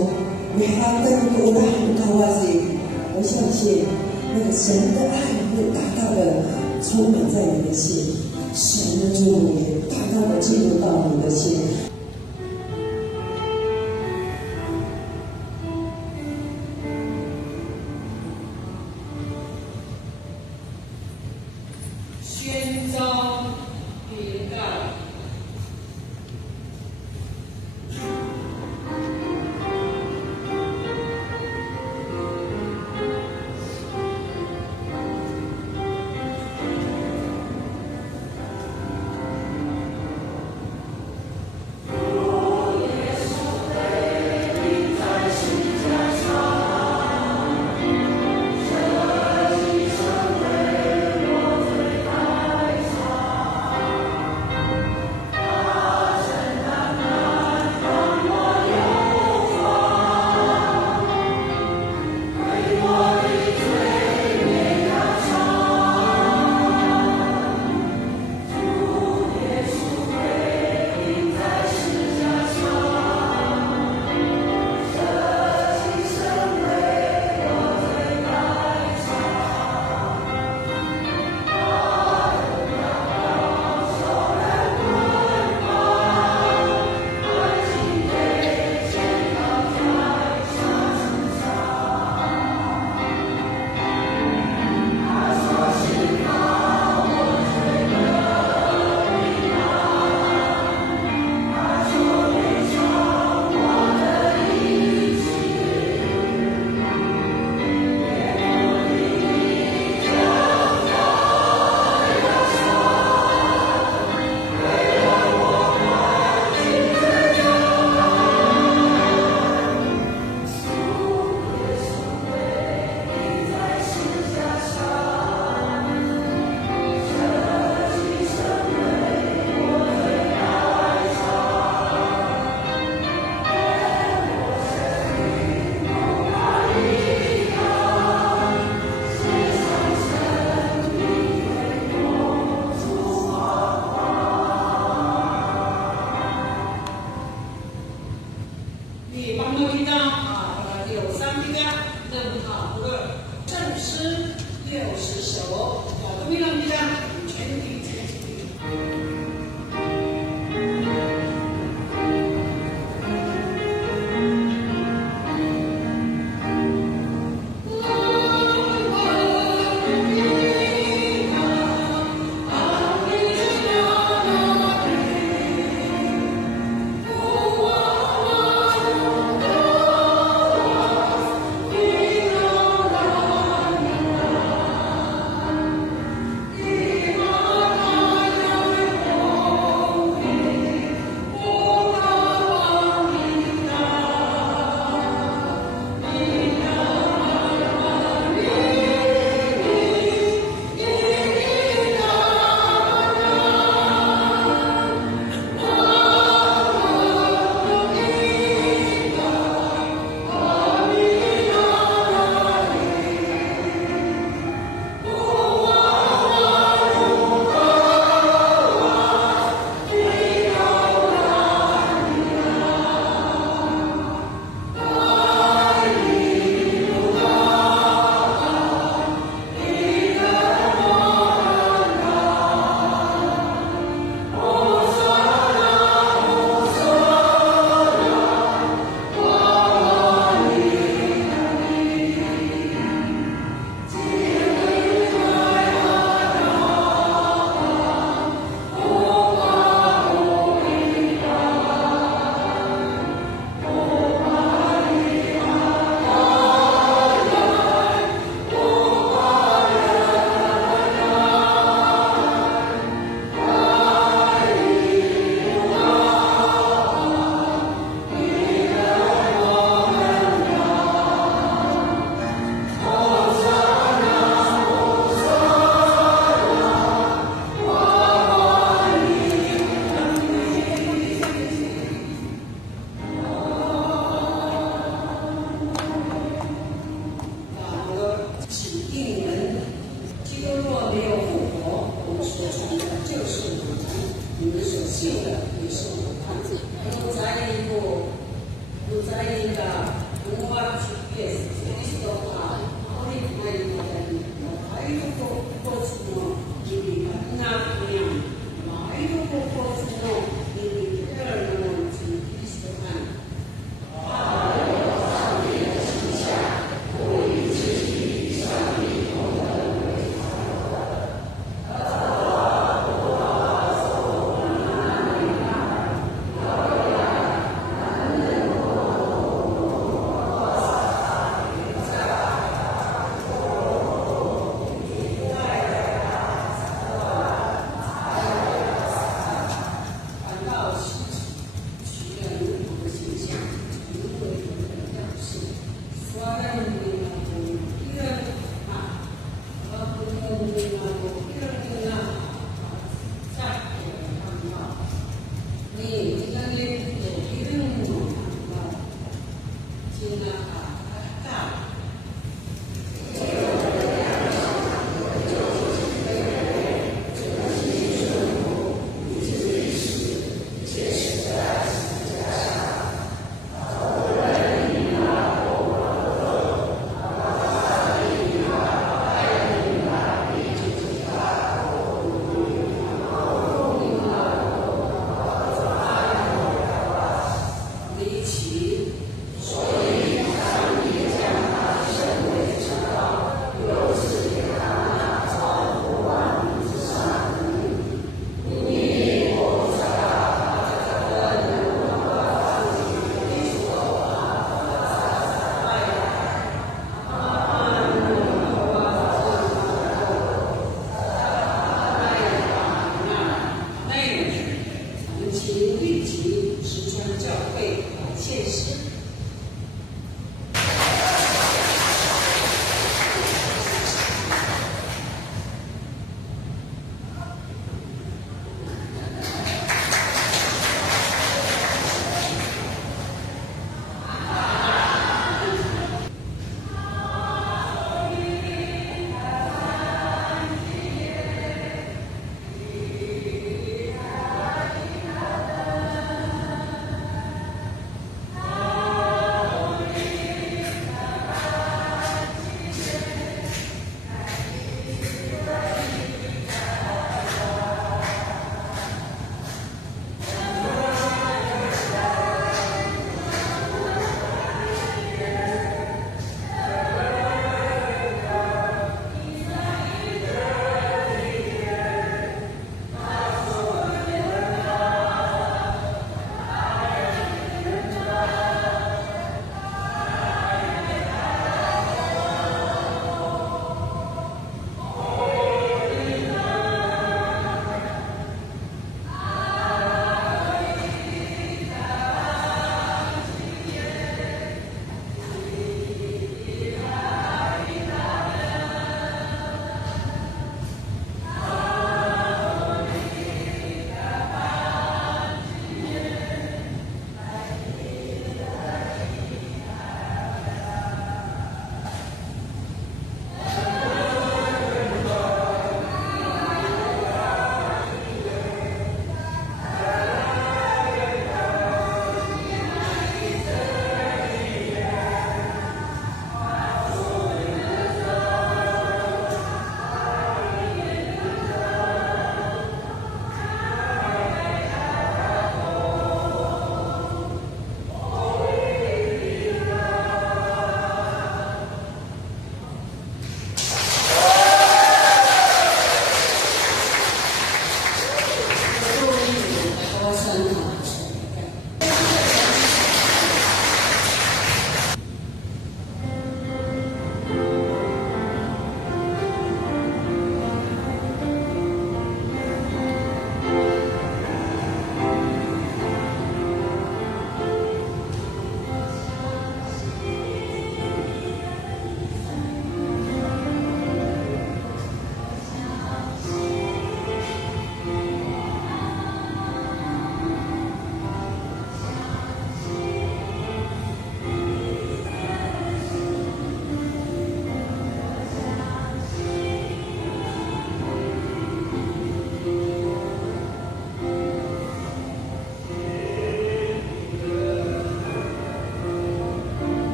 说，你还跟我的很高啊！我相信那个神的爱会大大的充满在你的心，神的祝福也大大的进入到你的心。宣召禀告。第八个地章有三地章，任好无论正诗60首，都没让地章全体。今呢大。离奇，所以。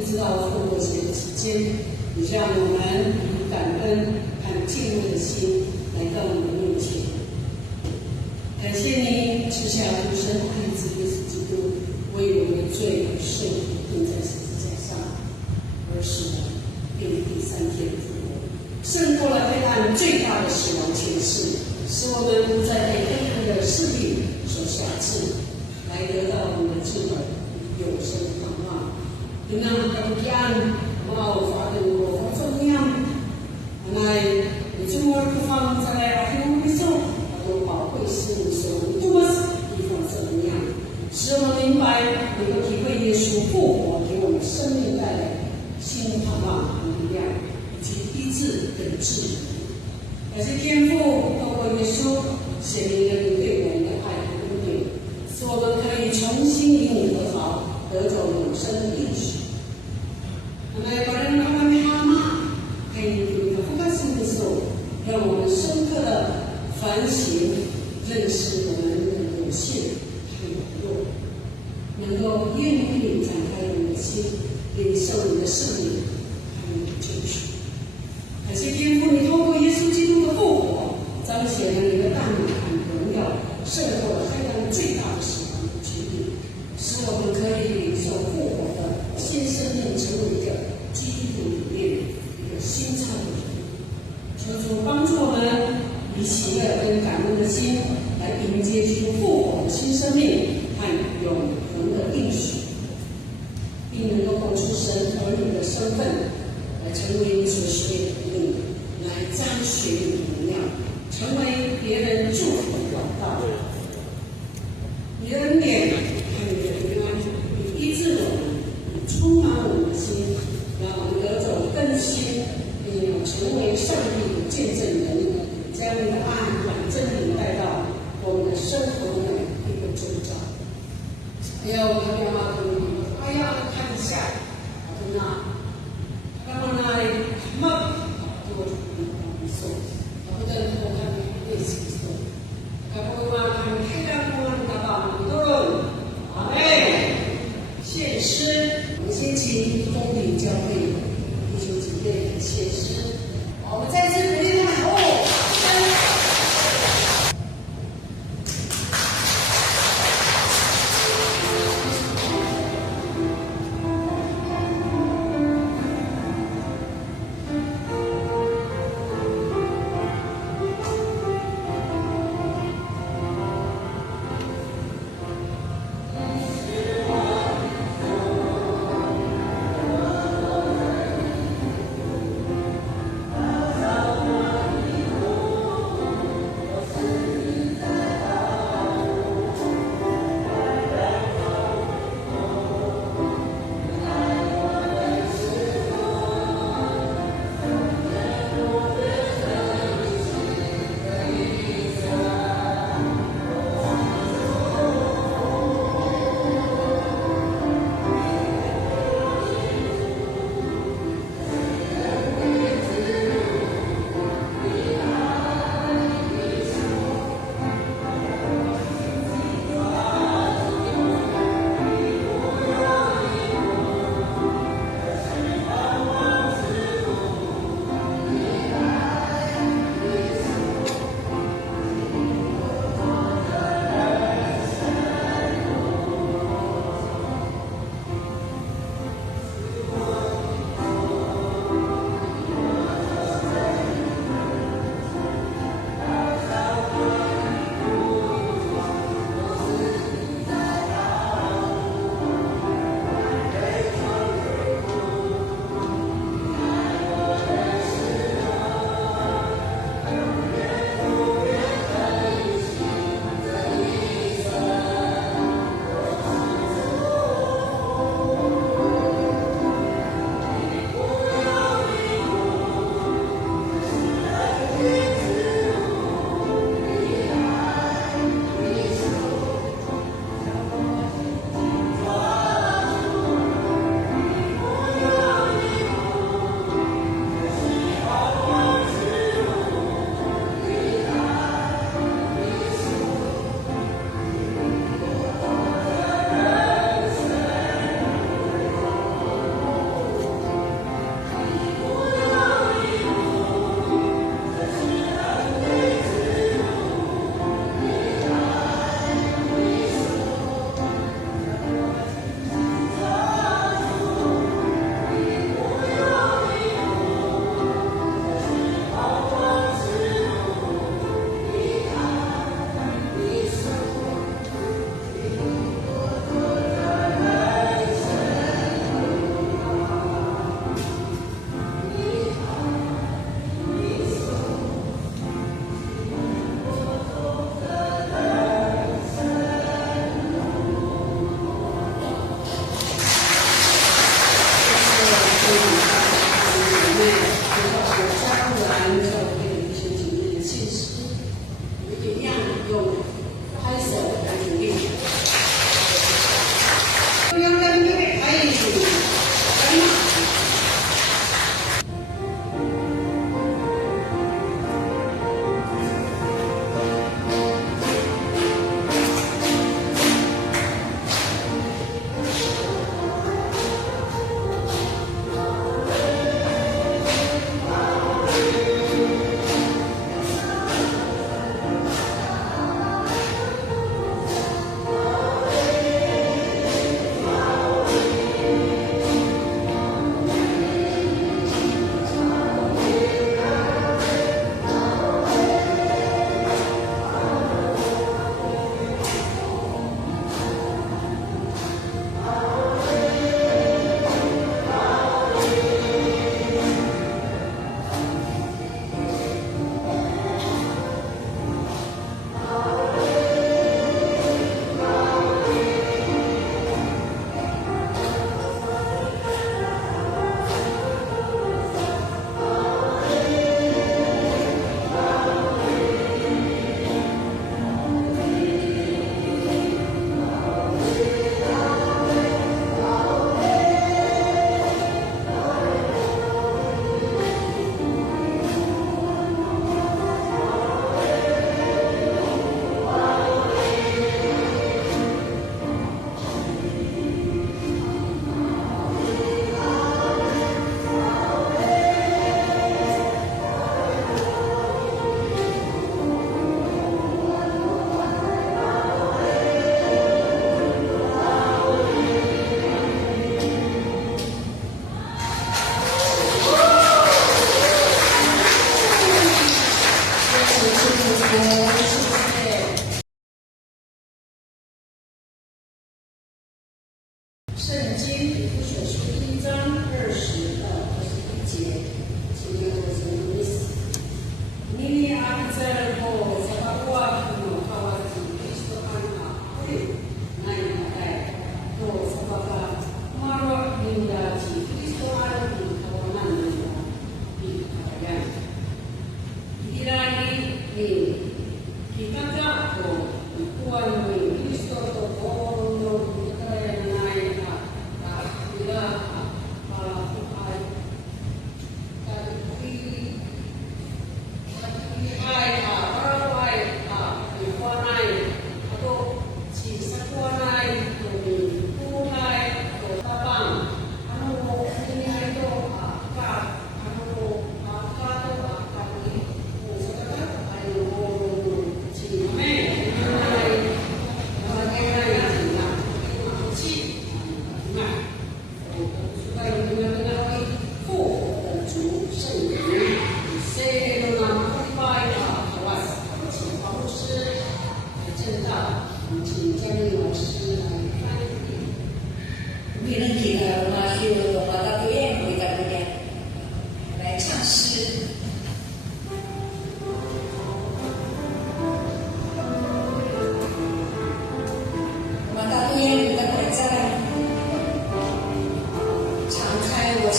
不知道透过这个期间，也让我们以感恩和敬畏的心来到你的面前。感谢你赐下独生爱子耶稣基督，为我们的罪受钉在十字架上，而使人并第3天复活，胜过了黑暗最大的死亡权势，使我们不再被黑暗的势力所辖制，来得到我们的智慧永生的盼望。Dengan demikian, mau Father我怎么样？来，你这么不放在阿天的手，都宝贵是你所多么地方怎么样？使我们明白，能够体会耶稣复活给我们生命带来新的盼望和力量，以及医治跟治愈。感谢天父透过耶稣显明了你对我们的爱和恩典，使我们可以重新与你和好，得走永生的应许。来，把人他们他妈给你的复活性的时候，让我们深刻的反省，认识我们的有限和软弱，能够愿意展开我们的心，领受你的圣灵和你的救赎。感谢天父，你透过耶稣基督的复活，彰显了你的大能和荣耀，胜过了黑暗最大的死亡的权利，使我们可以领受复活的新生命，成为一个基督里面一个新造的人。求主帮助我们以喜乐跟感恩的心来迎接基督复活的新生命和永恒的应许，并能够活出神儿女的身份，来成为你所使用的能力，来彰显你的能量，成为别人祝福的管道。你的恩典和你的平安，你医治我们，你充满我们的心，让我们得走更新，并要成为上帝的见证人，将你的爱和真理带到我们的生活的每一个周遭。还有我们妈妈跟你说，哎呀，看一下，我的那。Karena mak tu so, aku dah bukan Yesus tu. Kamu akan kita pun dapat turun. Amin. 谢诗，我们先请公领教会弟兄姊妹谢诗。好，我们再次鼓励他们哦。Amen.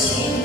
在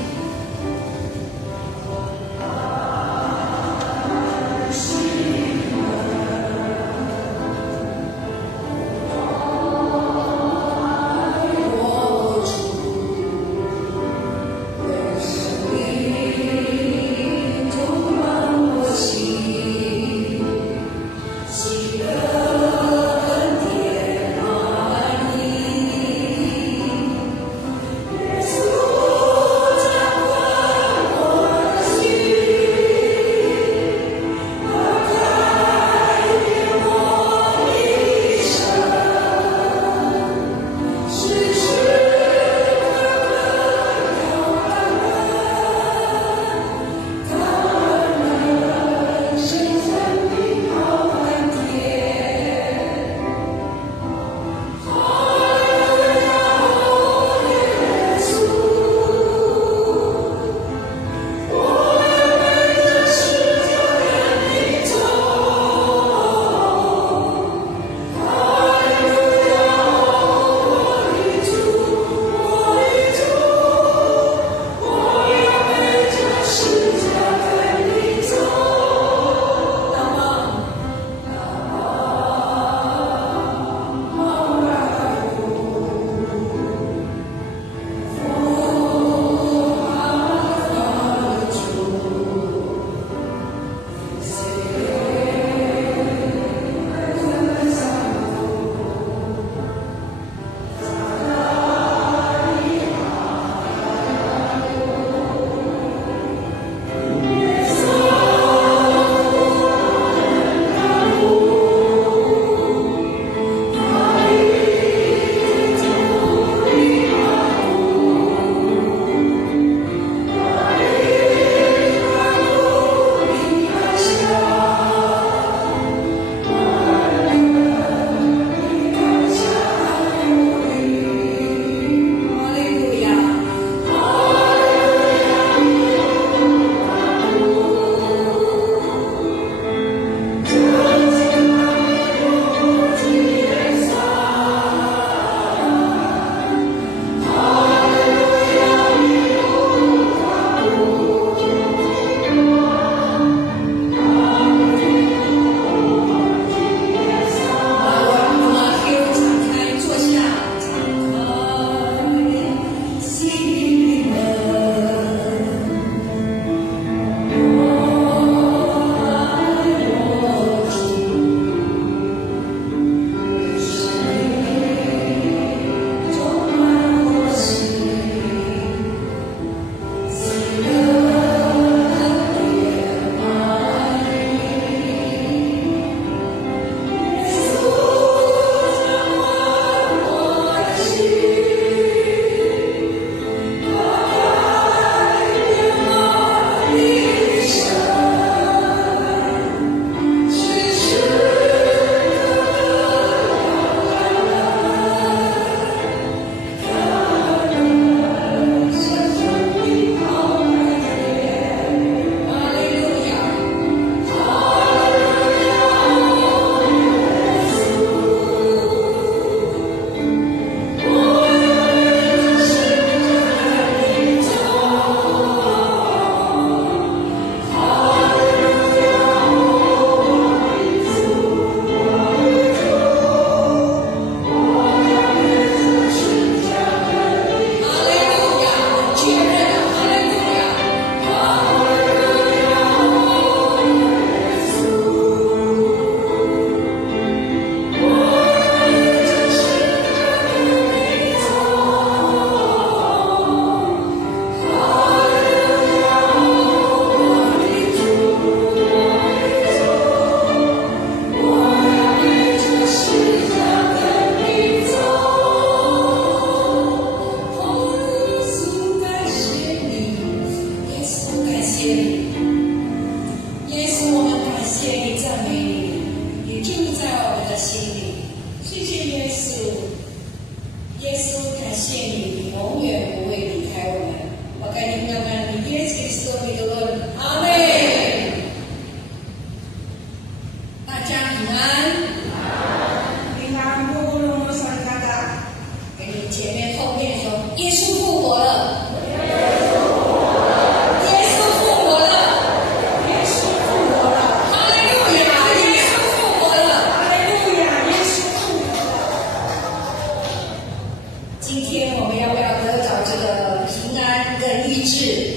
治。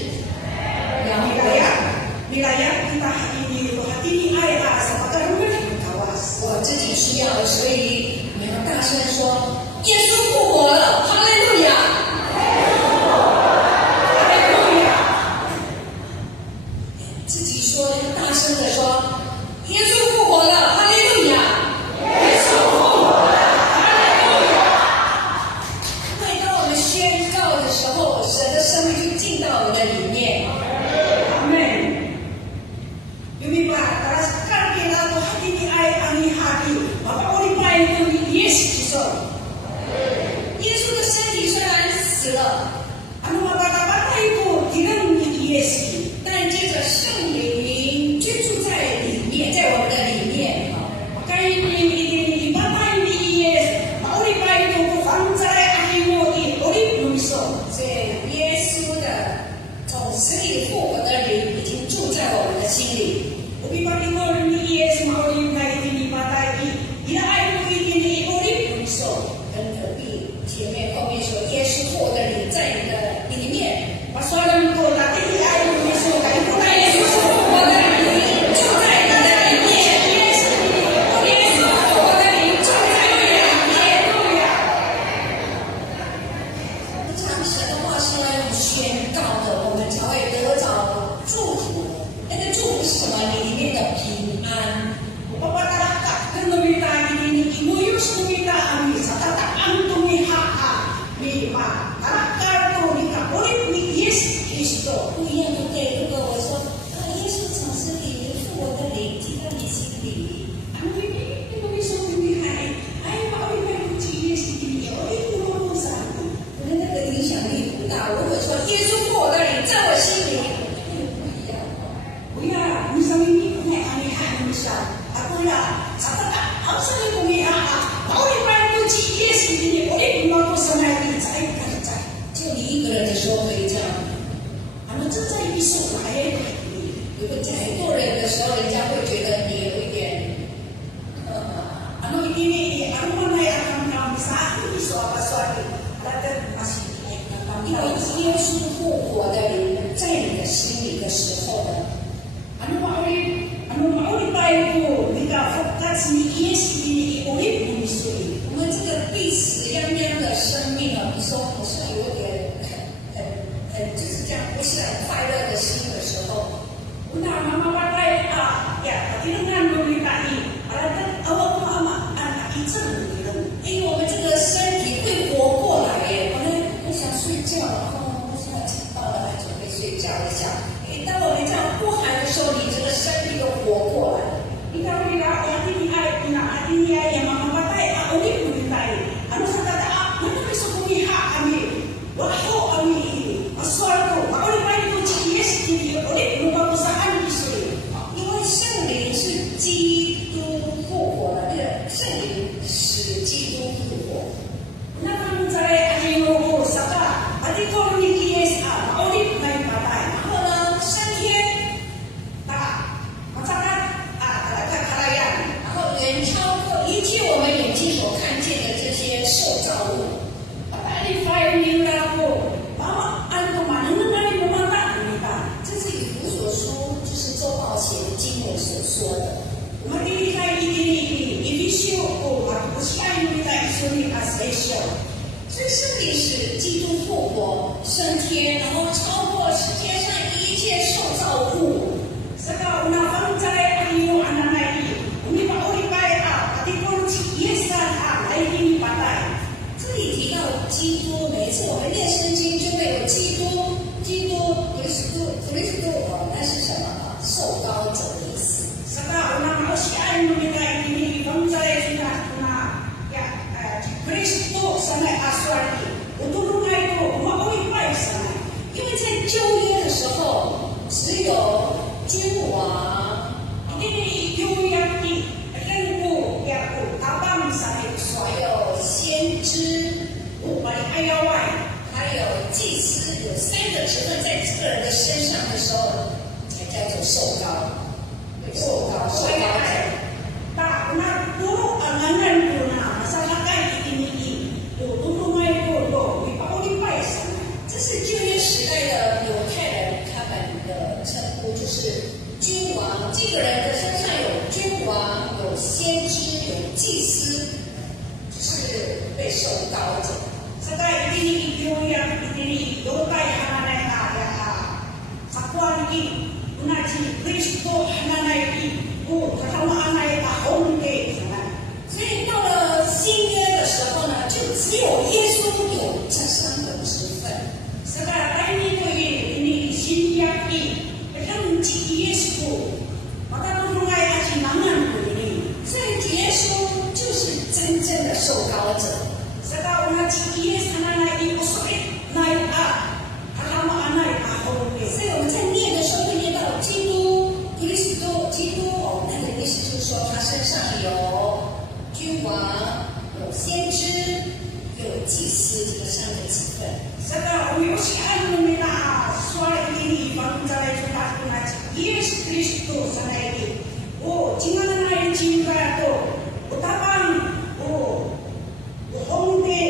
我自己需要，所以你要大声说：耶稣复活了，哈利路亚！哈利路亚！自己说，要大声的说：耶稣复活了，哈利路亚！耶稣复活了，哈利路亚！因为当我们宣告的时候，神的生命就进到我们的里面。阿门。Yung iba, para sa kailangan ko hindi ay ang ihati. Mapaulipayin ko ni Yesus Kristo. 耶稣的身体虽然死了， Ano mapapatay ko, ginanong ni Yesus. 但接着圣灵居住在里面，在我们的里面。 Kaya ipatay ni Yesus, maulipayin ko kung pangsaray aking mo ulit lumiso. 所以耶稣的从死里复活的灵已经住在我们的心里。 Upipayin ko ni Yesus, maulit na ipatay. Inaay ko ulit lumiso. 跟隔壁前面后面说，耶稣复活的灵在你的里面。 Pasalan ko na inaay ko lumiso. Kaya ko na 耶稣复活的灵住在你的里面。耶稣复活的灵住在你的里面。通常神的话是要用宣告的，我们才会得着祝福。那个祝福是什么？你里面的平安。 Papatalakak ng lumita ini imuyos lumita ami sa tataang tumiha ni ma tarakar to ni kapulit ni Yesus Kristo. 不一样的对，如果我说耶稣从死里复活的灵进到你心里， Ano ini inuwiso tumiha ay maulipay ko si Yesus ini oy mo sa akin. 我的那个影响力不大。如果说耶稣复活的灵在我心里，不一样。 Kuya, minsan hindi ko na anihan mo siya. Ako na, sa tataang sa ni tumiha maulipay ko si Yesus ini oy mo sa natin sa ikarita. 就你一个人的时候可以这样， Ano sa sa iso na ay 如果在很多人的时候，人家会觉得你有一点， ano ini ano man ay ang kami sa akin iso apaswari alagat masih 因为耶稣复活的灵在你的心里的时候呢， ano mauli tayo ko di ka fokas ni Yesus ini ulit ni Yesus 我们这个必死殃殃的生命啊，你说好像有点就是这样不是很快乐的心的时候， una mamamatay ya patinangan mo ni tayo alagat awag mo ama anak itang nilong 因为我们这个身体会活过来耶。本来我想睡觉，然后我现在到了，准备睡觉一下。当我们这样呼喊的时候，你这个身体就活过来。 ikaw nila ati ni ay ati niya yang mamamatay ulit mo ni tayo ano sa tataang ano iso kumiha kami waho kami aswal ko mauli tayo ko si Yesus ini ulit mo ba sa akin iso 因为圣灵是基督复活的，那个圣灵使基督复活。 Nakamutsaray ang iyong saka ati ko ni Yesus ulit na ipatay 然后呢，升天， matsakat talaga kalayan 然后远超过一切我们眼睛所看见的这些受造物。 Patalify nila ko mama ano manunungan mo mata nila 这是以弗所书，就是周报写的经文所说的。 Matilify ini ibisyo ko matusiyan nila iso ni asesyo 所以圣灵使基督复活升天，然后超过世界上一切受造物。 saka nakamutsaray ang iyong ananay umipaulipai ati ko si Yesus ay inipatay 这里提到基督，每一次我们念圣经就会有基督、可里斯都那是什么啊？受膏者的意思。 saka unang mo nila ini pangsaray sila na Kristo sana aswali utulungay ko maulipay sana 因为在旧约的时候，只有君王， ini yung yaki ayan ko yako tabang sa 还有先知， balik ayaway 还有祭司，有三个职分在这个人的身上的时候，才叫做受膏。受膏者。 ta na puro ang anan ko na masalakay itiniin tutulungay ko do ipaulipay sana 这是旧约时代的有君王，这个人的身上有君王，有先知，有祭司，就是被受膏者。 Saka ini yang ini yokai hananai ya sakwan ini unaji Kristo hananai katawa anai ahonde 所以到了新约的时候呢，就只有耶稣有这三个职分。 Saka ini sinjaki kan ci Yesu maka mengenai asinangan ini 所以主耶稣就是真正的受膏者。 Saka unaji Yesu hananai usoi nai katawa anai ahonde 所以我们在念的时候会念到基督、基督哦，那个意思就是说他身上有君王、有先知、有祭司这个三个职分。 Saka usian nila suara ini bangsa kita unaji Yesus Kristus sana ini. Jangan naik cinta tu, utapan, honde,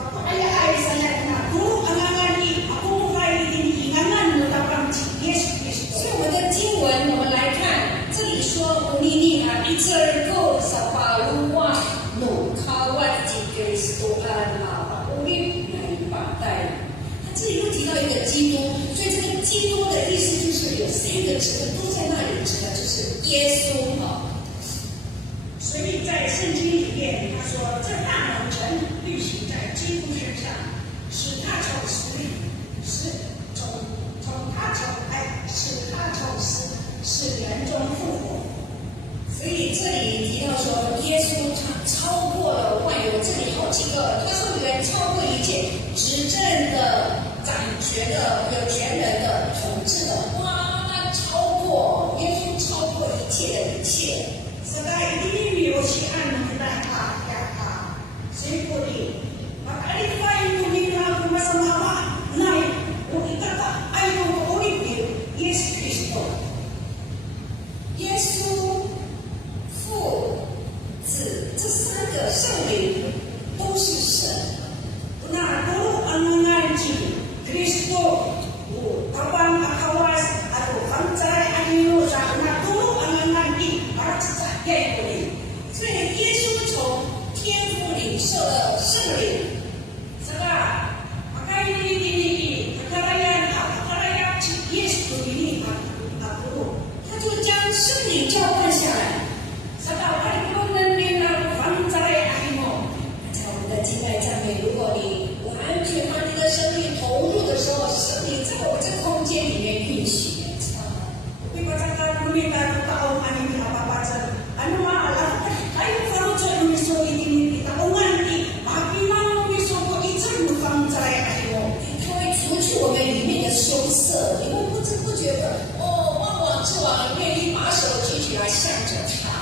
apa ayah ayah sana kena tu angan ni, aku mulai ini inganan utapan Yesus Kristus. 所以我们的经文，我们来看，这里说我们念啊，一字儿够少把路哇，努卡万几个是多安嘛，我们来把带。他这里又提到一个基督，所以这个基督的意思就是有三个职分都在那里，指的就是耶稣啊。所以在圣经里面，他说这大能全运行在基督身上，使他从死里，使他从死人中复活。 所以这里提到说，耶稣他超过了万有，这里好几个，他说人超过一切，执政的、掌权的、有权人的、统治的，哇，他超过耶稣超过一切的一切。 Sekarang ini usian kita ya sekali. Maka kita itu kita bersama naik kita ayo urip Yesus Kristus. 耶稣、父、子这三个圣灵都是神。 Nah, dulu angan-angan Kristus kapan akawas atau pancai ayo sana dulu angan-angan para cecah ini. 所以耶稣从天父领受了圣灵。 Sekarang maka ini kekayaan Yesus ini aku. 他就将圣灵浇灌下来。 Sekarang hari kemudian pancai ayo. 在我们的敬拜赞美，如果你完全把你的生命投入的时候，圣灵在我们这个空间里面运行，知道吗？ Tapi katakan meminta tahu ani apa baca. Anu malah kayu kalau cuma miso ini kita ungani, makina miso ko itu pancai ayo. 它会除去我们里面的羞涩，你会不知不觉的哦，往往之往愿意把手举起来向着他。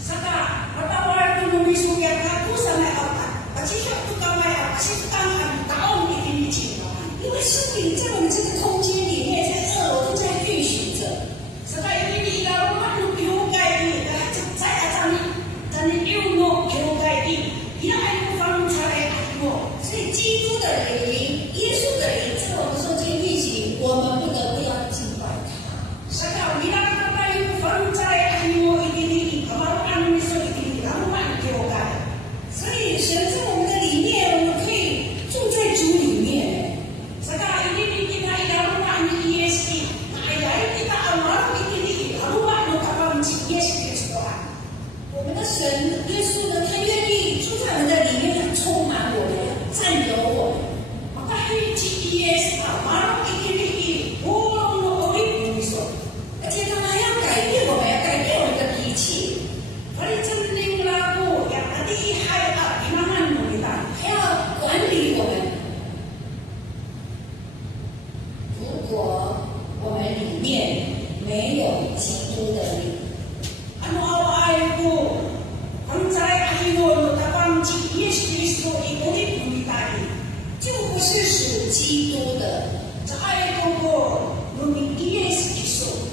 Saka matawar ko miso ya aku sana apa. Pasti aku kamay pasti tangan tahu ini cina. 因为圣灵在我们这个空间里面，在二楼都在运行着。 Saka ini kalau manu kiugai ini, saya tani ilmu kiugai ini, ia aku pancai ayo. 所以基督的灵、耶稣的灵在我们中间运行，我们不得不要敬拜他。 Saka bila tayo pancai ayo ini, kamar anu miso ini, lawan kiugai. 所以神在我们的里面，我们可以住在主里面。 Saka ini kita ilawan ni Yesus. Ayah kita amal ini lawan no kapan Yesus Kristus. 我们的神耶稣呢，他愿意住在我们的里面，他充满我们，占有我们。 Maka Yesus amal ini burung no urip miso. 而且他还要改变我们，要改变我们的脾气， Kali cenderung laku yang tadi hai imangan kita. 还要管理我们。如果我们里面没有基督的灵， Ano awal itu? Pancai ayo no tapang Yesus Kristus urip kita ini. 就不是属基督的。 Cahaya itu numi Yesus Kristus.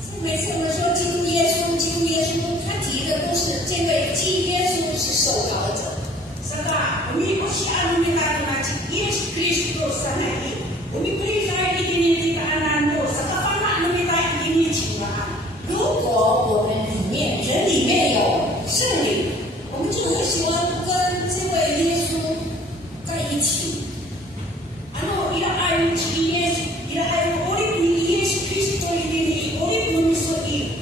所以每次我们说基督耶稣，基督耶稣，他提的都是这位基督耶稣是受膏者。 Saka umi usian kita ngaji Yesus Kristus sana ini. Umi beri saya ini kita anan do. Saka panak numi kita ini 爱主耶稣，你的爱我的你耶稣基督的你，我的不所以，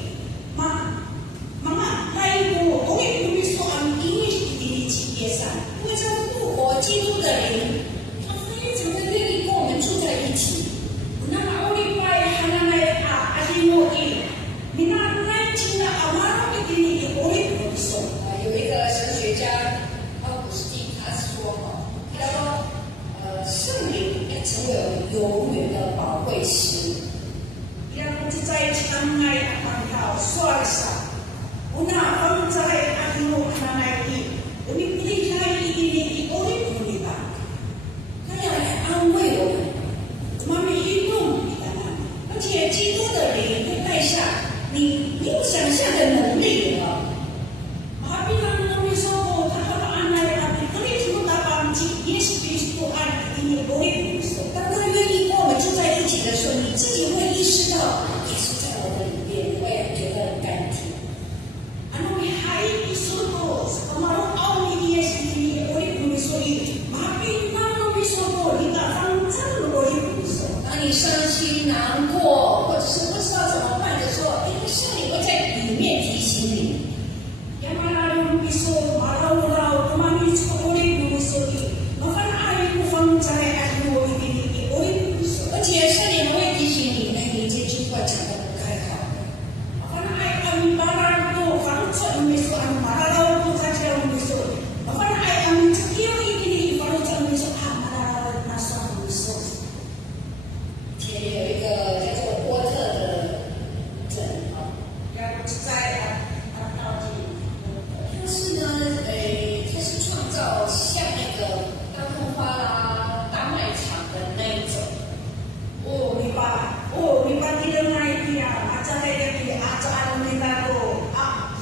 妈来我的不所按因为你基耶稣，因为这个复活基督的灵，他非常的愿意跟我们住在一起。那我的爱还来阿弟我的，你那来听了阿妈的你我的不所。有一个神学家奥古斯丁，他说他说圣灵要成为我们永远的保惠师。yang mencecai cikangai akan kau suarsa. Una pangcai adino kananai ini. Uni pilih hari ini uri punita. 他要来安慰我们。Mami hidup kita. 而且基督的灵会带下你有想象的能力了。Apabila kami sopo tahap anai api kali cuma dapat Yesus Kristus ini uri punita. 当他愿意跟我们住在一起的时候，你自己会意识到耶稣在我们里面，你会觉得很甘甜。Ano hai isuto kamaru au ni Yesus ini uri punita. Mapi nang isuto kita pangcal uri punita. 当你伤心、难过，或者是不知道怎么办的时候，圣灵会在里面提醒你。Yang malam isu marau-rau kemani uri punita. Makan air ufang cai adu ini uri punita. 而且圣灵会提醒你，你这句话讲的不太好。 Makan air kami barang tu fangcot misu anu marau tu saja misu. Makan air kami cekil ini baru cak misu marau nasa misu. 前面有一个叫做波特的人Yang saya tahu di. 他是呢，他是创造像那个大风花啦、大卖场的那一种。 Oh, ni ba di dalam dia macam dia acara kita tu.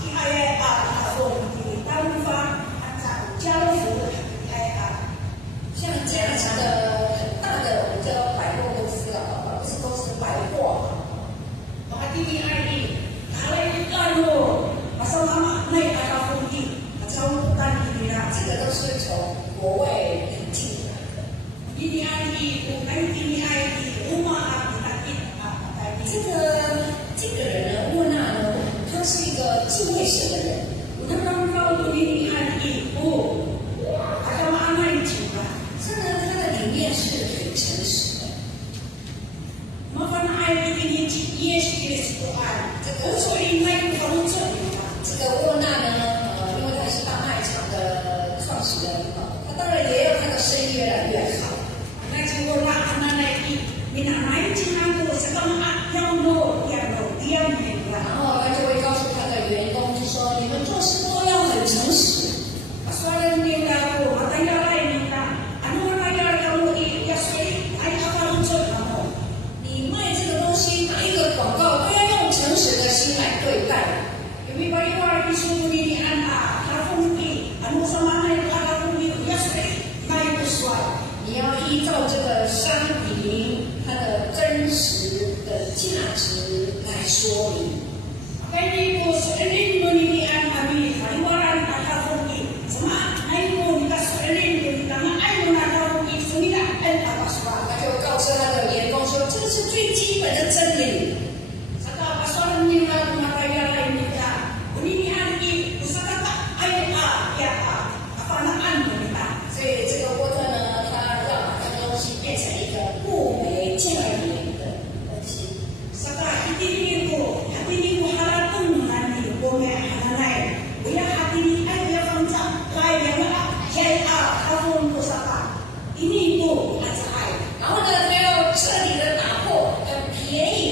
Ki ayat apa ni tanpa acara jauh ayat. 像这样子的很大的，我们叫百货公司啊，不是公司百货。 Makati ni ai kalau ikan tu pasal lama naik ada pun macam hutan ini lah. 这个都是从国外引进来的。 Ini ai rumah kita 这个人呢，沃纳呢，他是一个敬畏神的人。 Orang tahu ini ai ada mana juga. 这呢，他的里面是很诚实的。 Makan ai ini Yesus Kristus ai. Usul ini usul. 这个沃纳呢，因为他是大卖场的创始人他当然也有他的生意越来越好。 Na siguro na naiki minamay chinang ko sa kama yang no diam ni. 然后他就会告诉他的员工，就说你们做事都要很诚实。 Pasal ni ko mataya ay nita. Ano mataya kamu ya sui ay apa usul kamu. 你卖这个东西，哪一个广告都要用诚实的心来对待。 Kami baliwala isu ni ana hafung ni ano sama ay ara ni ya sui ay uswa. 你要依照这个商品它的真实的价值来说明。 Kaya ko sa elin mo ni kami baliwala at hafung ni. Sama ay mo ni ka sa elin ko ni tama ay mo na hafung ni sumida ay tapaswa. 他就告诉他的员工说，这是最基本的真理。 Saka pasal ni na mataya ay nita. Uni ni ani usaka ay ya apanaan mo nita. 所以这个波特呢，他要把这个东西变成一个物美价廉的东西。 Saka hati ni ko halatong nani ko may hananay. Kuya hati ni ay ya pangsa kay ya ma kay hafung ko saka. Ini ko at sakay. 然后呢，他要彻底的打破便宜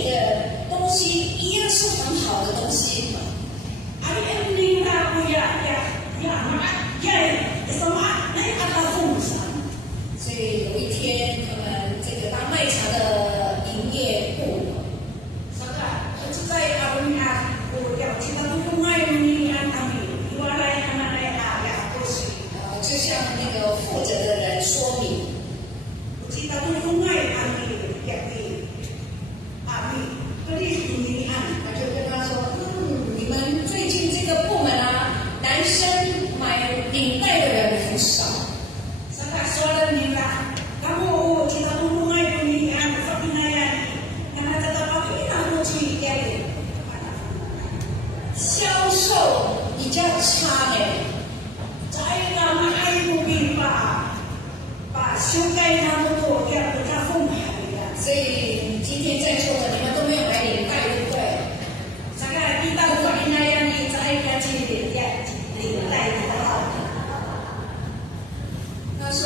所以今天在座的你们都没有来领带，对不对？大概一到五年那样，你再加去领带的话，他说，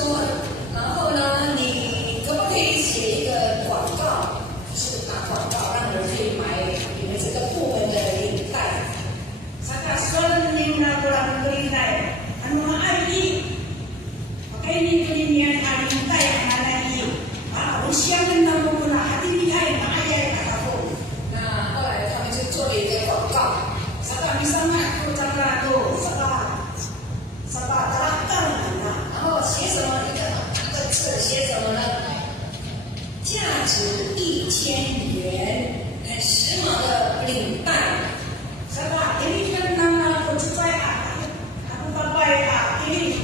然后呢，你可不可以写一个广告，是打广告，让人去买你们这个部门的领带？ saka suara ni na kurang berintai, anu ai, pakai ni kelinian alintai anai, usia menang mula hati ni ai ayai kataku. 那后来他们就做了一个广告， saka misalnya aku cakap tu, saka terakal mana. 然后写什么一个字写什么呢？价值1000元，很时髦的领带。 Saka ini kan nama percaya aku papai ini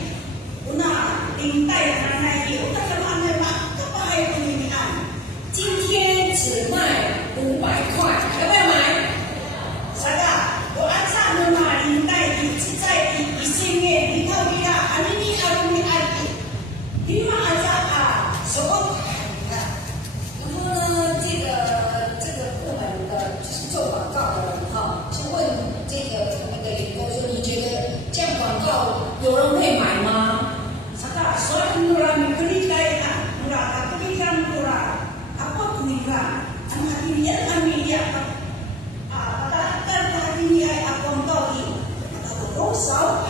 una lintai anai ini, udah kemana mak kepai penginian. 今天只卖500块，要不要买？ Saka,我按照nama lintai ini在一线面里头的ini aku ni ai. Ini mah aja sebut. 然后呢，这个部门的就是做广告的人哈，就问这个那个员工说：“你觉得这样广告有人会买吗？” Saka, soal nurani beritai murah, aku berikan murah. Apa kuiran? Anu hati dia kami dia. Katakan hati dia aku tahu ini. Aku rosau.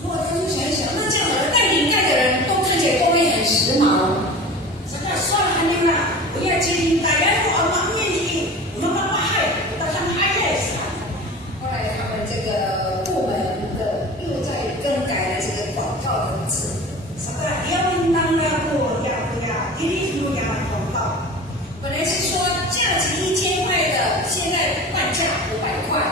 然后他就想一想，那这样的人带领带的人都看起来都会很时髦。 Saka soal hanina, dia cerita ya aku amaknya ni, mama pahai, takkan ayah sah. 后来他们这个部门的又在更改了这个广告的字。 Saka dia menang aku, ya, ini semua yang aku tahu. 本来是说价值1000块的，现在半价500块，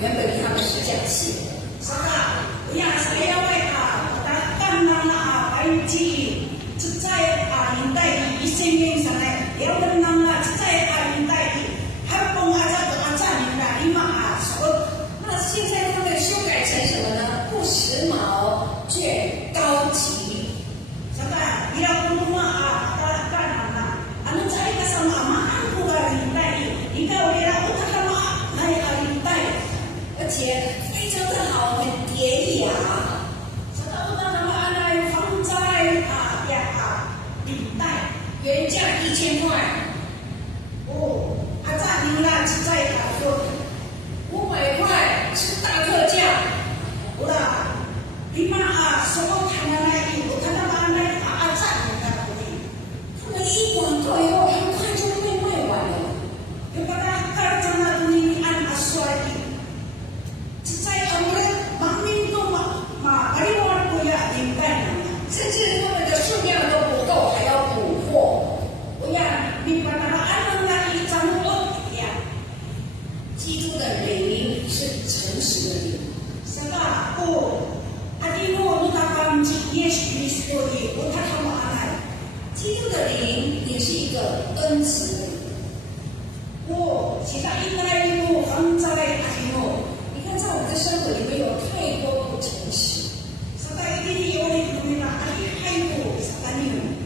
原本他们是这样写的。 Saka, ya saya katakan nama baik ji, cecai lintai di sini sana. Dia menang cecai lintai, har pengajar pengajar lintai 5 sebut. 那现在他们修改成什么呢？不时髦，却高级。 Saka, dia rumah katakan nama, anu cari kesamaan bukan lintai. Ikaw dia utama naik lintai. 而且非常的好，很典雅。 Saka utama anak fang cai ya lintai. 原价1000块Oh, aja nila cecai kafur. ，500块是大特价。 Udah, 5 sebut hanai utama anak aja nila kafur. 他们一广告以后，很快就被卖完了。 Kepada kerjana pemilihan aswadi. Cecai amret mamin tu bari orang punya lintai. 甚至他们的数量都不够，还要补货。 Uya, di panaraan lagi canut ya. 基督的灵是诚实的灵。 Saka ko, adino utapan si Yesus Kristus di utama anak. 基督的灵也是一个恩慈的灵。 Oh, jika inai itu fangcai adino. 你看，在我们的生活里面有太多不诚实。 Saka ini oleh kumina adi haiku sakani.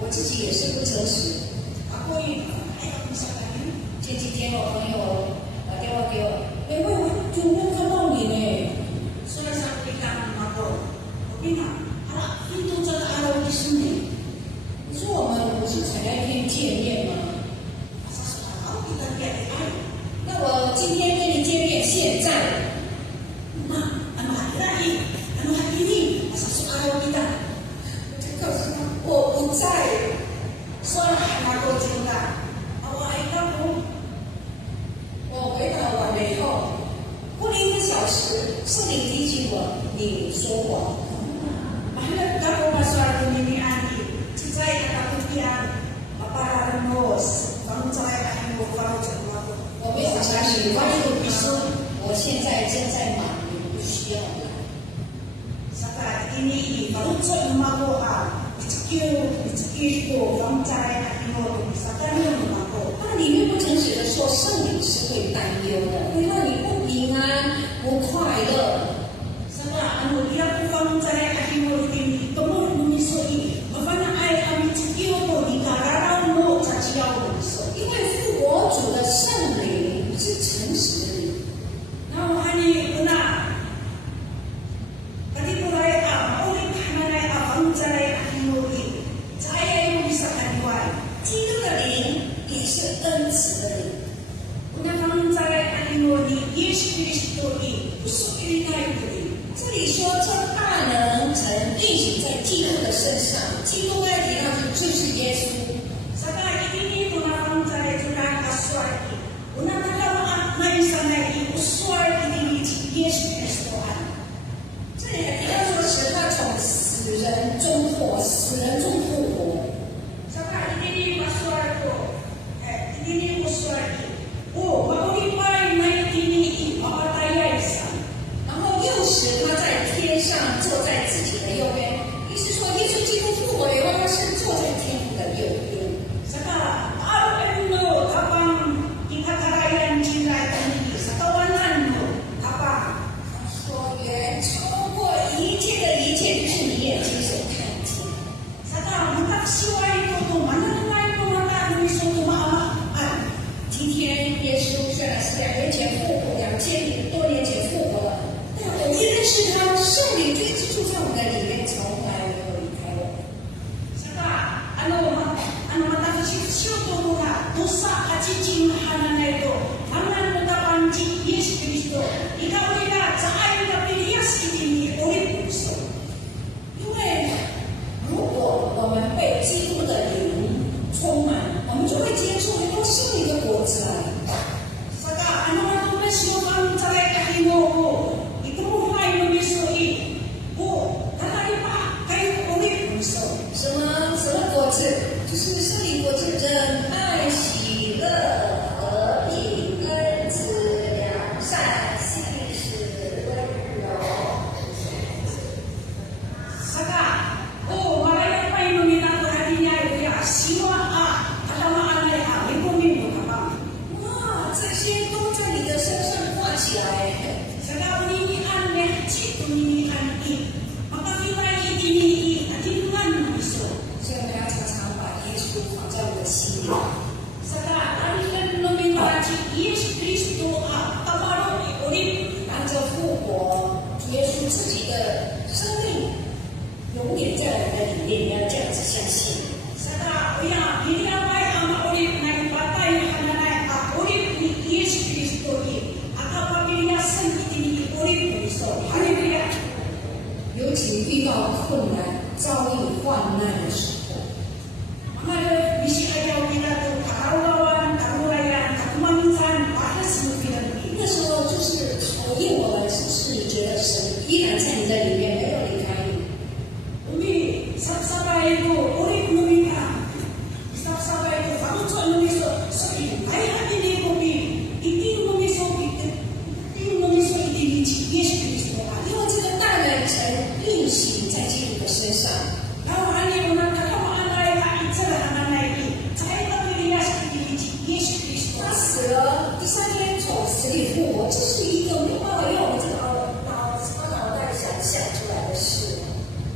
我自己也是不诚实。 Aku ini haiku sakani. 前几天我朋友打电话给我，哎，我久没有看到你呢。 Sudah sampaikan aku. Kumina, ala itu jangan ada di sini. 你说我们不是才那天见面吗？ Asal sudah tahu kita lihat di hari. 那我今天跟你见面，现在 Nah, anu hati lagi, anu hati ini, asal sudah tahu kita. 我就告诉他我不在。 Soal aku cinta, awak kamu. 我回答完了以后，过了1个小时，圣灵提醒我，你说谎。 Mahal kamu masalah dunia ini. Cicai kata kukian, apa harus kamu cai kamu kamu cuma. 我没有相信，关于你说，我现在正在忙，你不需要来。 Saat ini kamu cuma mau dicekil kamu cai kamu saat ini mau. 那你越不诚实的说，圣灵是会担忧的，会让你不平安、不快乐。 Saat anu dia kamu cai kamu ini kamu menyusui. Bagaimana ayah kami cekil 因为复活主的圣灵是诚实的灵。然后还有那。Tadi mulai ulit hananay abang jaray akinuri, jaya yung bisa kaniwan. 基督的灵也是恩慈的灵。Unang jaray akinuri, Yesu Kristo'y usuin na ito. 这里说这大能曾运行在基督的身上，基督该提到就是耶稣。Saka ini unang jaray tunang aswari. Unang nagawaan na isa na iuswari ini Yesu Kristo'an. 这里还提到说使他从死人中复活。Saka ini aswari ko, ini uswari. Maulipay na ini mapataya isa. 然后又使他在天上坐在自己的右边，意思说耶稣基督复活以后，他是坐在天父的右边。Saka ano kapang ikakarayan sila ini sa kawanan mo kapang 说远超过一切的一切，就是你眼睛所看见。 saka magkakasiway ko to mananay ko matang miso tumaamaan. 今天耶稣虽然是2年前复活，2000多年前复活了，但我们认识他，圣灵就一直住在我们的里面，从来没有离开我们。 Saka ano matasisyo to mga dosa at sicinghanan na ito. Aman mo kapang Yesu Kristo, ikaw nila sa ayon na piniyas itini ulit puso. 因为如果我们被基督的灵充满，我们就会结出很多生命的果子来。 Saka ano man ang presyo kang saray kahimo ko, ikamuhay mo miso kakali pa kayo ulit puso. 什么果子？就是圣灵果子，真爱、喜乐、和平、恩慈、良善、信实、温柔。 Saka, marayang pa inuminan ko natin niya ito ya, siwa katamaan na ya, ikumin mo kapang. 哇，这些都在你的身上挂起来。 Saka uninian niya, uninian makakilay itiniin at inuman mo iso. 所以我们要常常把耶稣放在我们的心里。 Saka, alihan lumipat si Yesu Kristo kaparo ulit. 按照复活，主耶稣自己的生命永远在我们的里面，你要这样子相信。 Saka, hindi away ang maulit na ipatay na kananay ulit ni Yesu Kristo akapabiliasan itiniin ulit mo iso. Hallelujah! 尤其遇到困难、遭遇患难的时候， Mga bisi ayaw kita to karawawan, karulayan, kakumansan, para sa pinagpili. 那时候就是考验我们，是不是你觉得神依然在你的里面，没有离开你？ Sabay ko, ulit numika. Sabay ko, pangutso numiso. So, ay hatili ko iting numiso itili Yesu Kristo. 因为这个大能曾运行在基督的身上。 Now, ano yung nagkakamaan ay kaitsarahan na Saya kapilias itili Yesu Kristo. 他死了，第3天从死里复活，这是一个没办法用我们这个脑袋想象出来的事。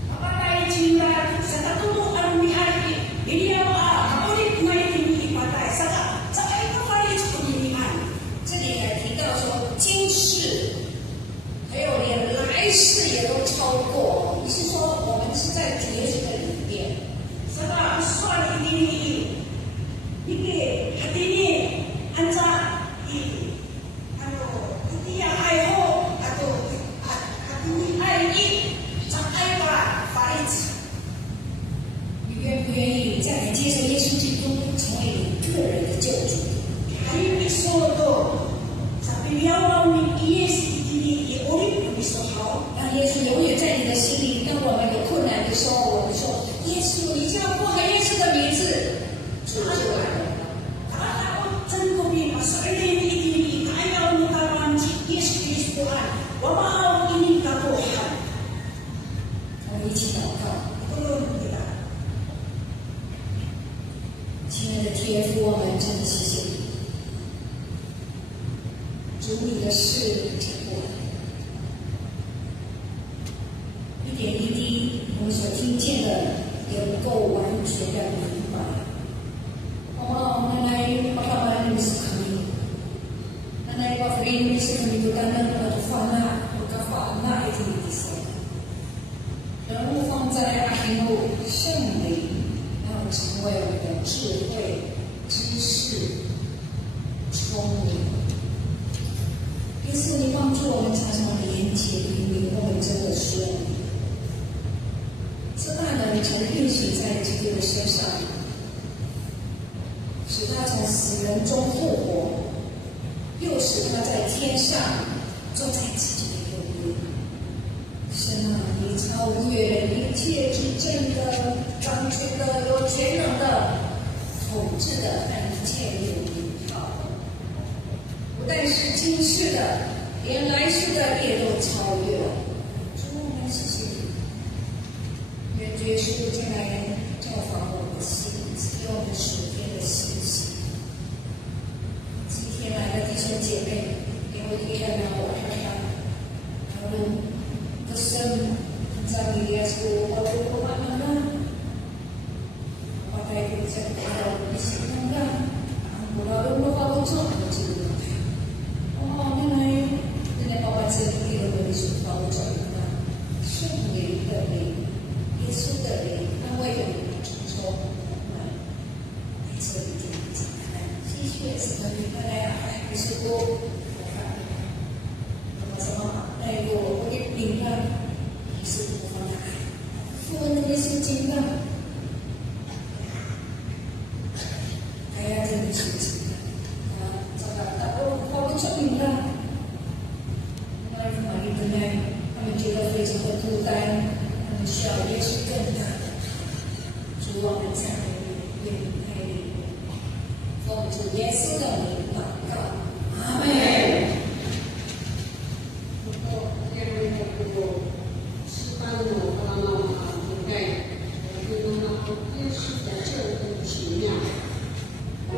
Mapatay sila sa katuluan ni Ari. Hindi ulit na ipatay. Saka ikapalit ko nilihan. 这里还提到说，今世还有连来世也都超过，你是说我们是在主耶稣的里面。 Saka uswal itiniin. Hindi, hatini, ansa, itiya ay ho, hatini ay sa ay farit. 你愿不愿意再来接受耶稣基督，成为你个人的救主？ Hari isodo, sa piliyawaw ni Yes itiniin, ulit ng isohaw. 让耶稣永远在你的心里。当我们有困难的时候，我们说：“耶稣，你叫呼喊耶稣的名字，主就来了。” Takot sa tubig, masuilin itiniin, ayaw mo kawan si Yes Kristoan, wamaaw ining katuhan. 我们一起祷告， Tulong kita. 亲爱的天父，我们真的谢谢你，主你的事讲过来，一点一滴我们所听见的，也能够完全的明白。我们来把为我们的智慧、知识、聪明。耶稣，你帮助我们常常连接灵灵，我们真的需要你。这大能曾运行在基督的身上，使他从死人中复活，又使他在天上坐在自己的右边。神啊，你超越一切执政的、掌权的、有权能的、统治的和一切有名号的，不但是今世的，连来世的也都超越了。主，我们谢谢你，愿主耶稣进来造访我们的心，赐给我们属天的信息。今天来的弟兄姐妹，给我一个让我看看，他们的生在你耶稣，我的国完了。我在这里想到一些能量，我的文化不错，我知道。哦，原来爸爸这里的文书包装的圣灵的灵，耶稣的灵，他为我们承受在这里这样子看，继续也是跟你们来也是多，什么那个我的灵啊，也是不放的，父那个是金的，哎呀，真的是金的，这个我不聪明了。他们觉得非常的孤单，他们需要耶稣更大的主，我们赞美你，愿你爱你，奉主耶稣的名祷告，阿门。不过，第二位如果吃饭了，妈妈应该我跟妈妈耶稣的这个奇妙。我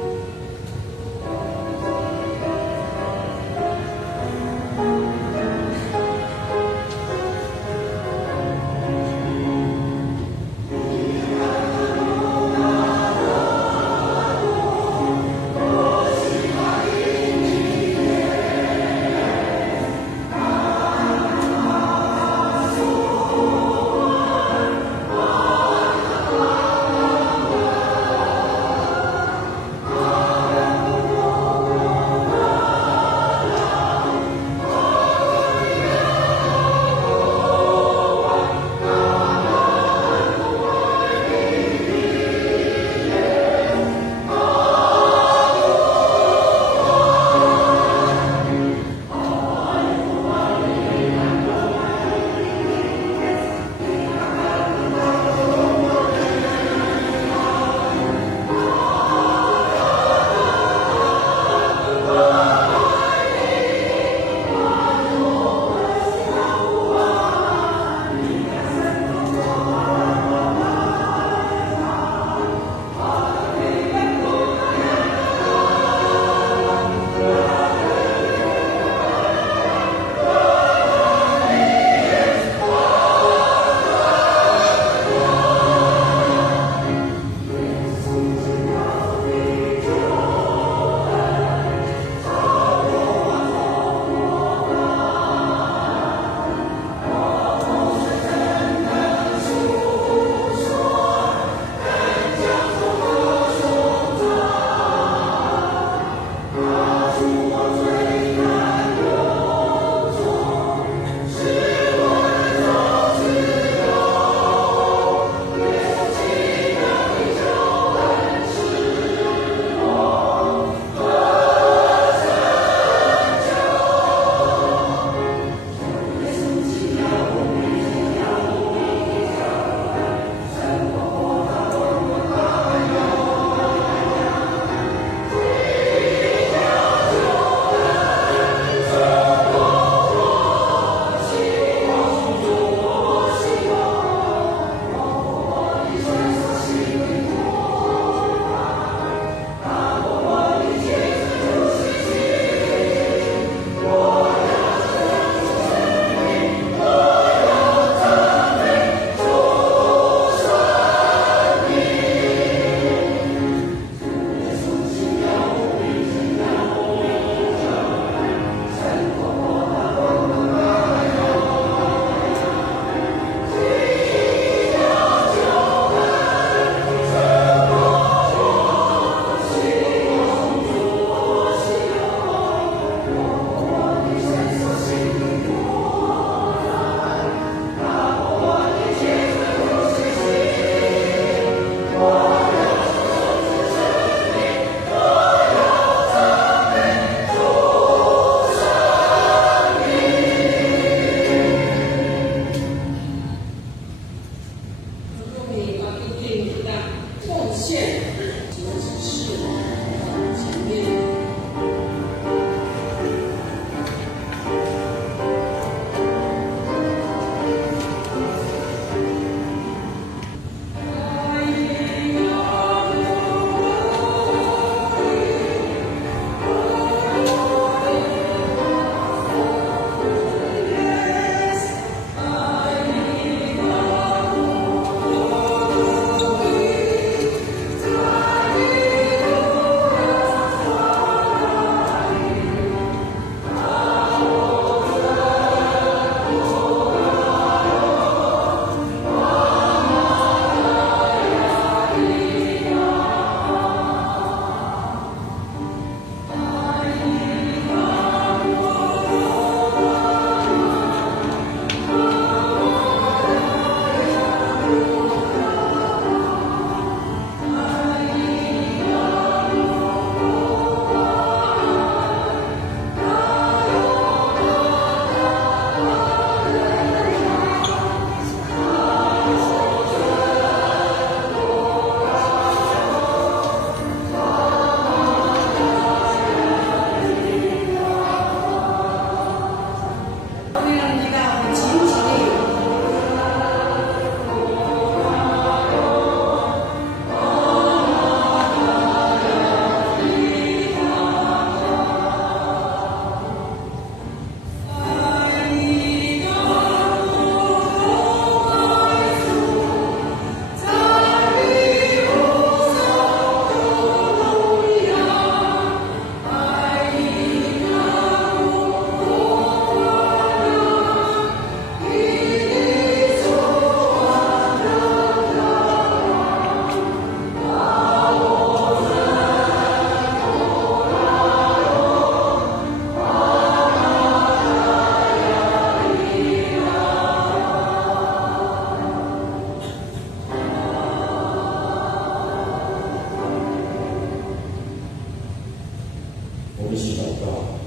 一起祷告。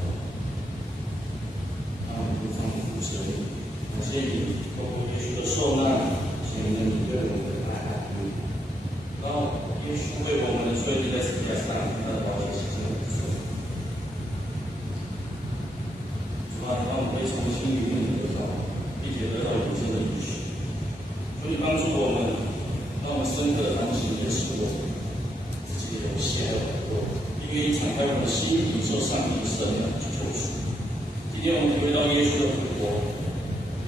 让我们不放负责任，感谢你透过耶稣的受难，显明你对我们的爱和爱。然后耶稣为我们的罪立在十字架上，他的宝血洗净我们的罪。主啊，让我们可以从心里面得到，并且得到永生的应许。求你帮助我们，让我们深刻的反省认识我们自己有限的软弱，并愿意敞开我们的心，领受上帝圣的救赎。今天我们体会到耶稣的复活，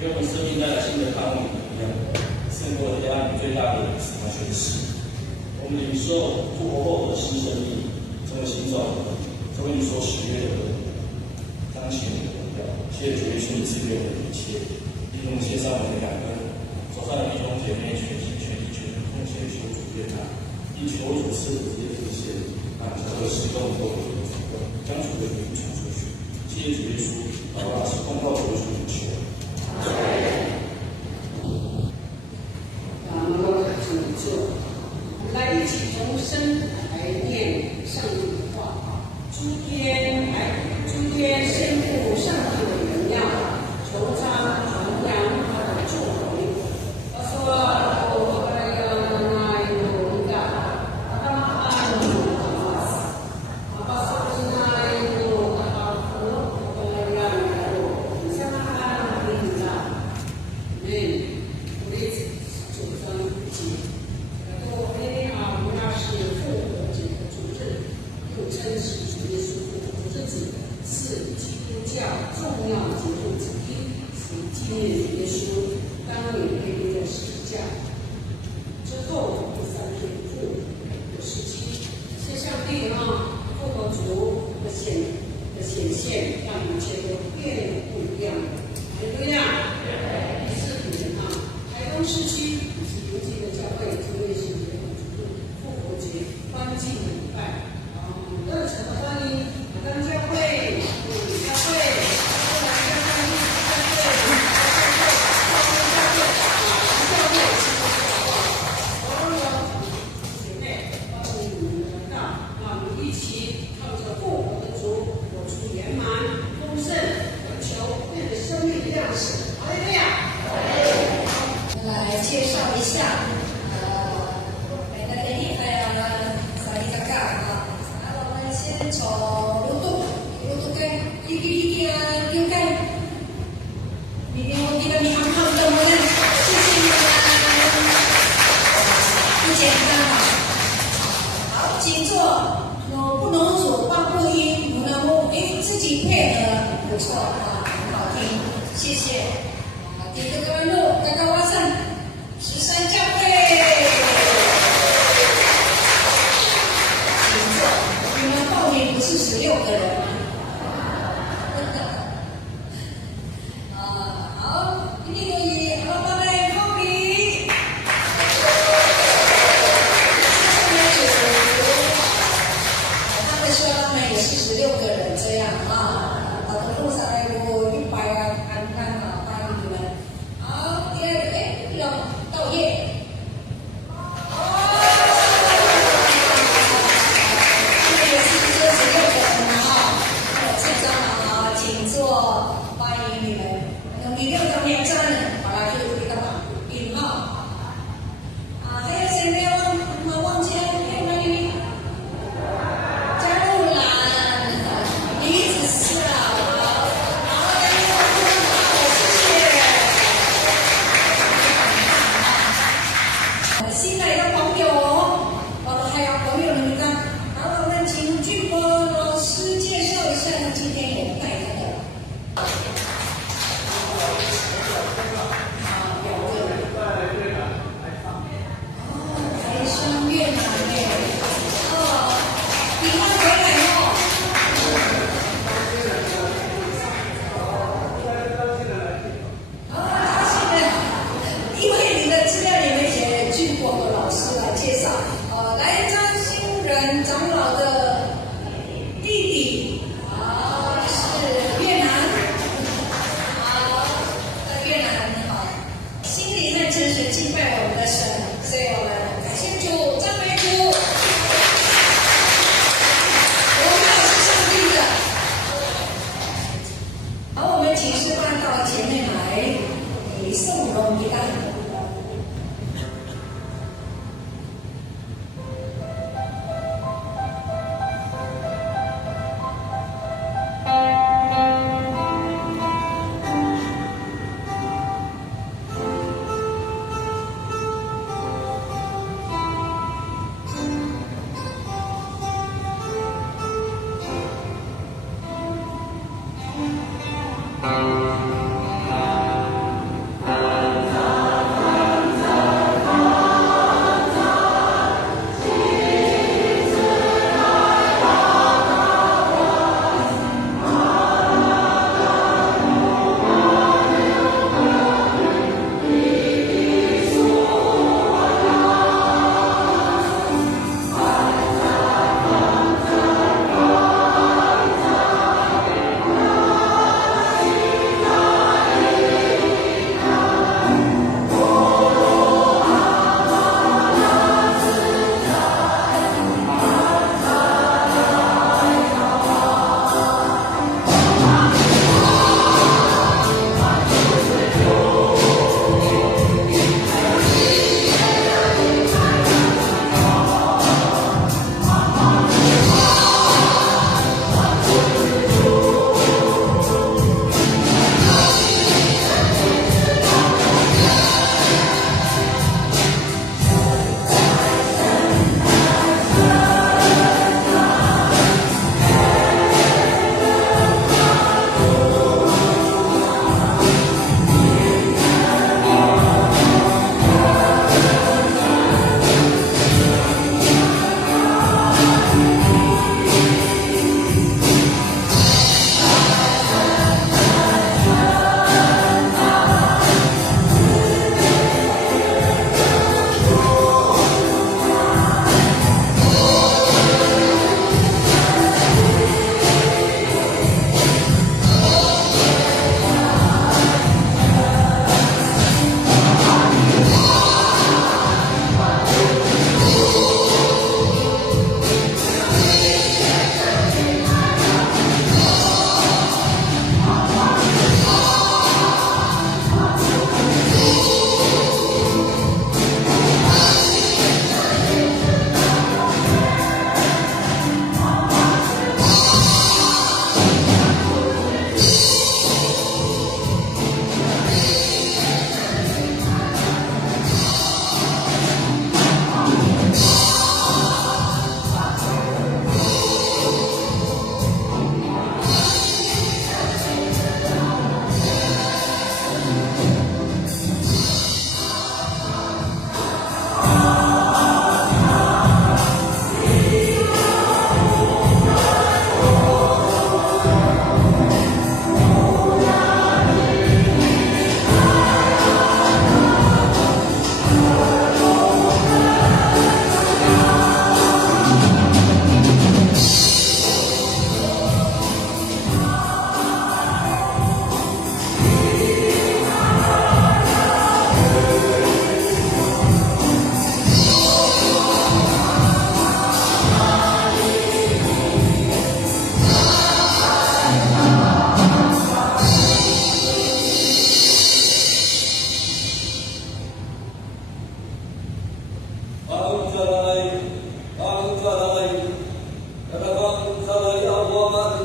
给我们生命带来新的盼望与力量，胜过黑暗最大的死亡权势。我们领受复活后的新生命，成为新造的，成为你所喜悦的人，彰显你的荣耀。谢谢主耶稣你赐给我们的一切，并用献上我们的感恩。手上的弟兄姐妹全心全意全人奉献求主悦纳，并求主赐福这些奉献，让教会事工都有主动，将主的名传出去。谢谢主耶稣，祷告是奉靠主耶稣的求。能够开始做，来一起同声来念上帝的话。诸天宣布上帝的荣耀，求他传扬他的作为。他说。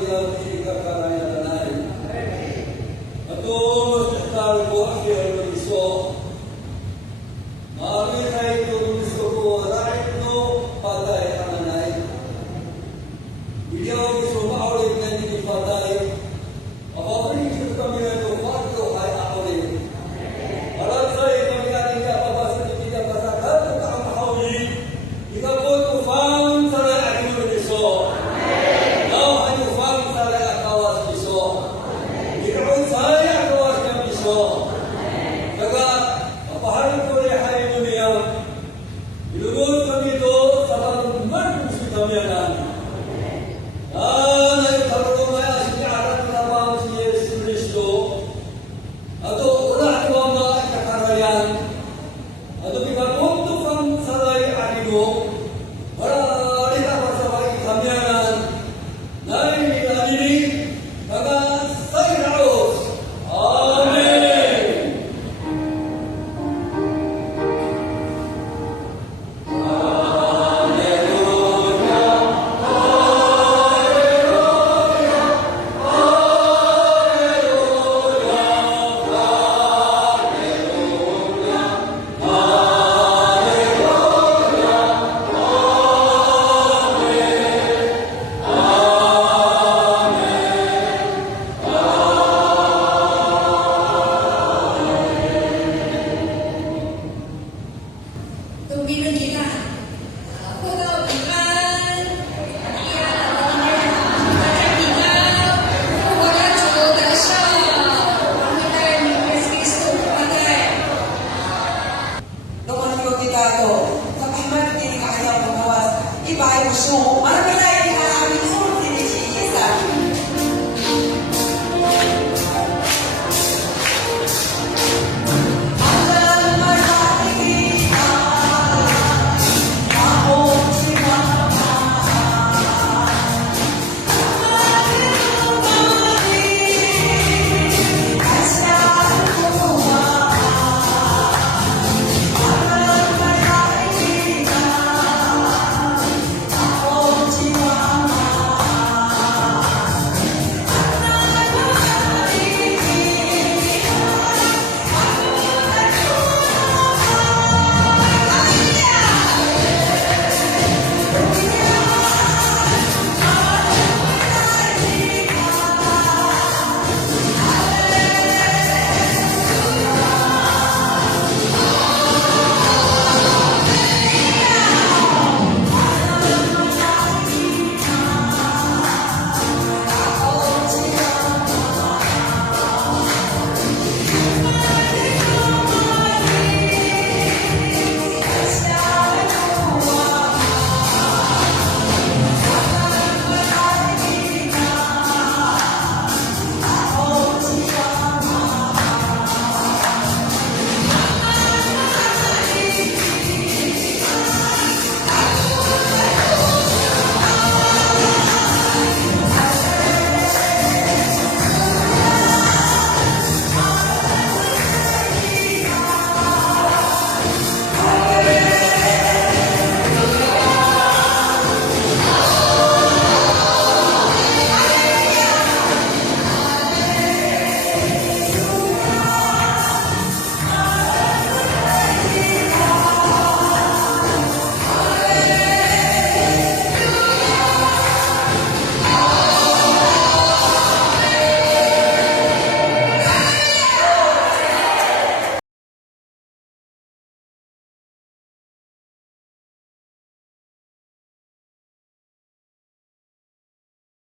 dalam kekayaan tanah. Atau sekitar buah yang berisok. Mari hai tu berisok rai no patai tanah. Beliau berisok awal yang di patai. Apa ini kita melihat waktu hai awal. Alat saya kami ada apa sahaja kita pasangkan tentang awal. Kita pun faham salah ada berisok. Ibahay mo siya. Ano ba tayo?